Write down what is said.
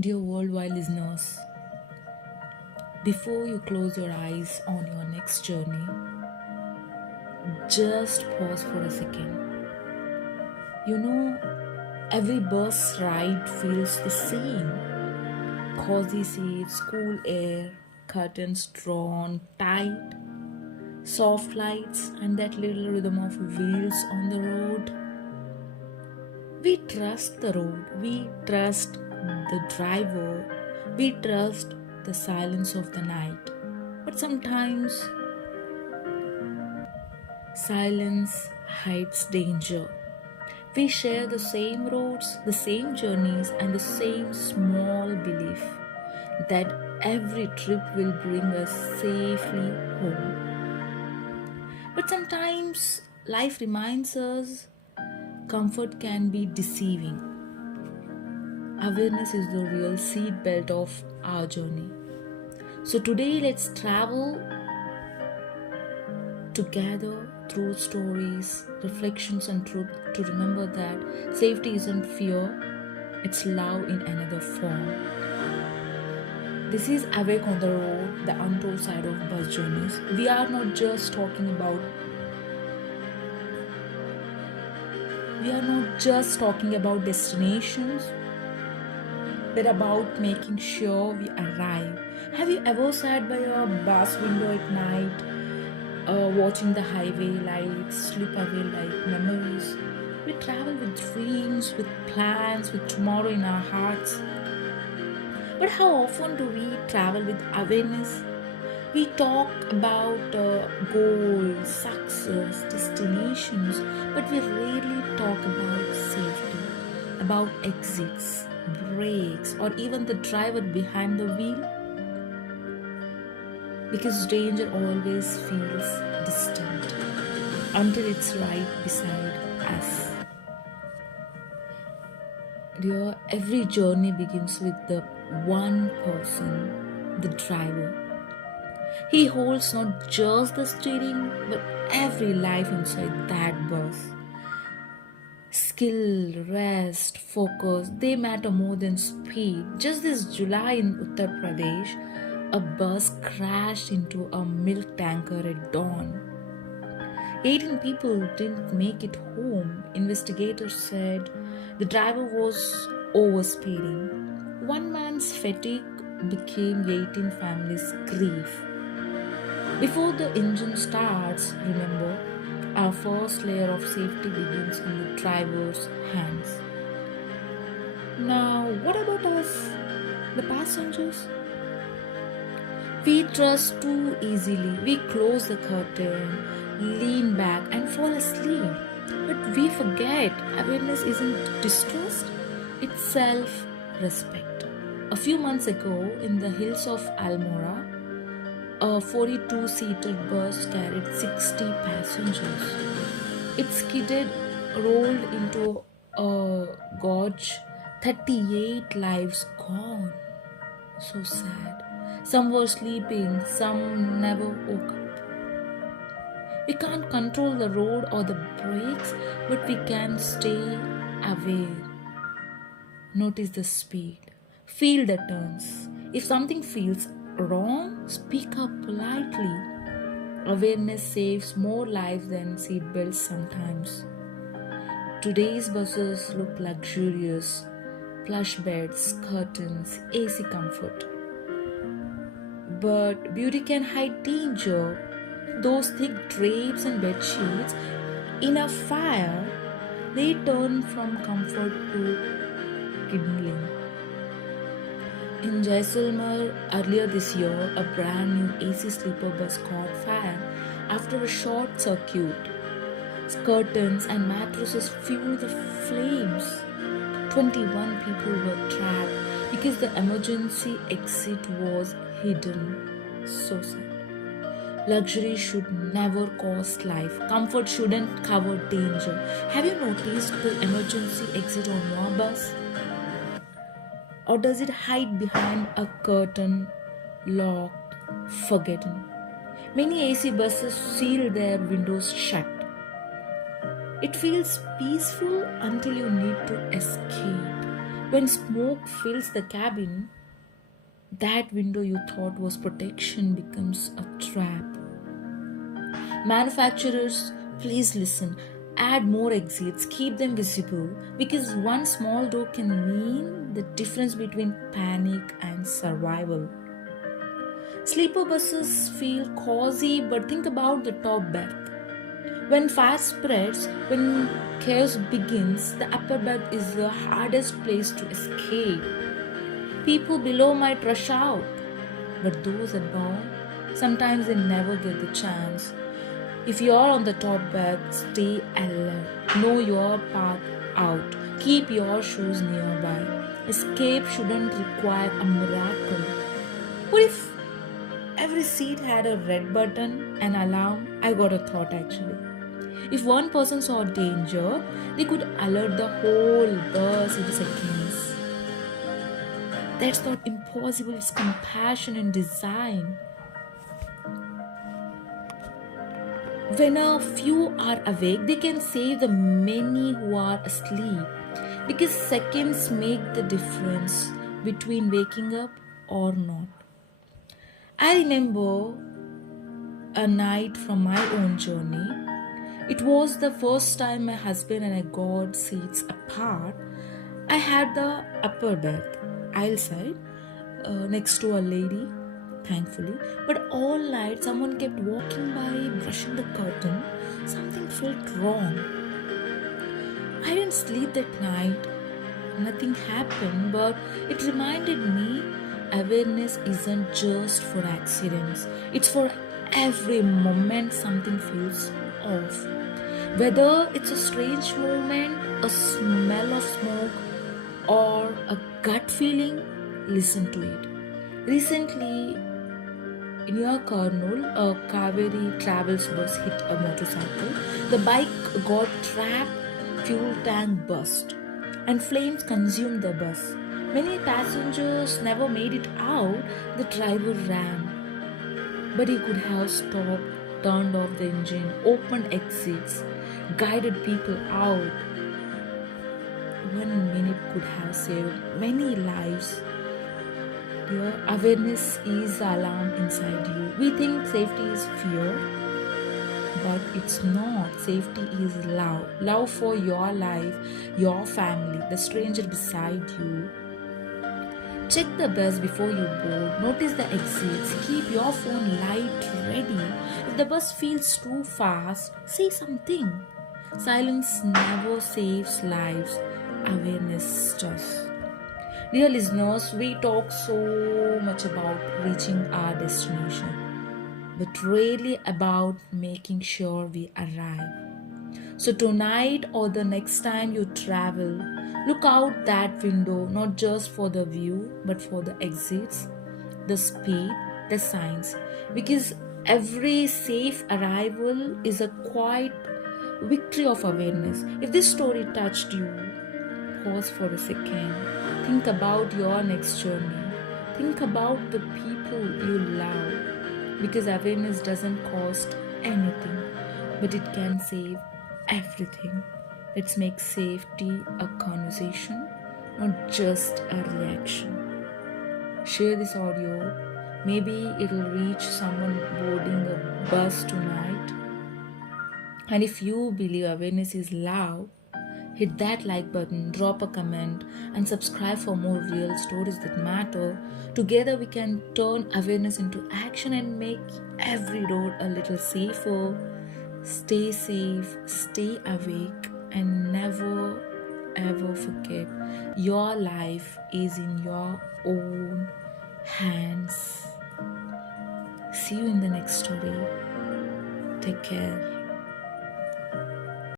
Dear worldwide listeners, before you close your eyes on your next journey, just pause for a second. You know, every bus ride feels the same. Cozy seats, cool air, curtains drawn tight, soft lights, and that little rhythm of wheels on the road. We trust the road, we trust the driver, we trust the silence of the night. But sometimes silence hides danger. We share the same roads, the same journeys, and the same small belief that every trip will bring us safely home. But sometimes life reminds us comfort can be deceiving. Awareness is the real seat belt of our journey. So today, let's travel together through stories, reflections, and truth to remember that safety isn't fear, it's love in another form. This is Awake on the Road, the untold side of bus journeys. We are not just talking about destinations, but about making sure we arrive. Have you ever sat by your bus window at night, watching the highway lights slip away like memories? We travel with dreams, with plans, with tomorrow in our hearts. But how often do we travel with awareness? We talk about goals, success, destinations, but we rarely talk about safety, about exits, brakes, or even the driver behind the wheel. Because danger always feels distant until it's right beside us. Dear, every journey begins with the one person, the driver. He holds not just the steering, but every life inside that bus. Skill, rest, focus, they matter more than speed. Just this July in Uttar Pradesh, a bus crashed into a milk tanker at dawn. 18 people didn't make it home. Investigators said the driver was overspeeding. One man's fatigue became 18 families' grief. Before the engine starts, remember, our first layer of safety begins in the driver's hands. Now, what about us, the passengers? We trust too easily. We close the curtain, lean back, and fall asleep. But we forget awareness isn't distrust, it's self respect. A few months ago, in the hills of Almora, a 42-seater bus carried 60 passengers. It skidded, rolled into a gorge, 38 lives gone. So sad. Some were sleeping, some never woke up. We can't control the road or the brakes, but we can stay aware. Notice the speed. Feel the turns. If something feels wrong, speak up politely. Awareness saves more lives than seatbelts sometimes. Today's buses look luxurious. Plush beds, curtains, AC comfort. But beauty can hide danger. Those thick drapes and bed sheets, in a fire, they turn from comfort to kindling. In Jaisalmer, earlier this year, a brand new AC sleeper bus caught fire after a short circuit. Curtains and mattresses fueled the flames. 21 people were trapped because the emergency exit was hidden. So sad. Luxury should never cost life. Comfort shouldn't cover danger. Have you noticed the emergency exit on your bus? Or does it hide behind a curtain, locked, forgotten? Many AC buses seal their windows shut. It feels peaceful until you need to escape. When smoke fills the cabin, that window you thought was protection becomes a trap. Manufacturers, please listen. Add more exits, keep them visible, because one small door can mean the difference between panic and survival. Sleeper buses feel cozy, but think about the top berth. When fire spreads, when chaos begins, the upper berth is the hardest place to escape. People below might rush out, but those above, sometimes they never get the chance. If you're on the top berth, stay alert. Know your path out. Keep your shoes nearby. Escape shouldn't require a miracle. What if every seat had a red button, an alarm? I got a thought actually. If one person saw danger, they could alert the whole bus in seconds. That's not impossible, it's compassion in design. When a few are awake, they can save the many who are asleep. Because seconds make the difference between waking up or not. I remember a night from my own journey. It was the first time my husband and I got seats apart. I had the upper berth, aisle side, next to a lady, thankfully. But all night, someone kept walking by, brushing the curtain. Something felt wrong. I didn't sleep that night. Nothing happened, but it reminded me awareness isn't just for accidents, it's for every moment something feels off. Whether it's a strange moment, a smell of smoke, or a gut feeling, listen to it. Recently, near Kurnool, a Kaveri travels bus hit a motorcycle. The bike got trapped, fuel tank burst, and flames consumed the bus. Many passengers never made it out. The driver ran, but he could have stopped, turned off the engine, opened exits, guided people out. 1 minute could have saved many lives. Your awareness is the alarm inside you. We think safety is fear, but it's not. Safety is love. Love for your life, your family, the stranger beside you. Check the bus before you board. Notice the exits. Keep your phone light ready. If the bus feels too fast, say something. Silence never saves lives. Awareness does. Dear listeners, we talk so much about reaching our destination, but rarely about making sure we arrive. So tonight or the next time you travel, look out that window not just for the view, but for the exits, the speed, the signs. Because every safe arrival is a quiet victory of awareness. If this story touched you, pause for a second. Think about your next journey. Think about the people you love. Because awareness doesn't cost anything, but it can save everything. Let's make safety a conversation, not just a reaction. Share this audio. Maybe it'll reach someone boarding a bus tonight. And if you believe awareness is loud, hit that like button, drop a comment, and subscribe for more real stories that matter. Together we can turn awareness into action and make every road a little safer. Stay safe, stay awake, and never ever forget your life is in your own hands. See you in the next story. Take care.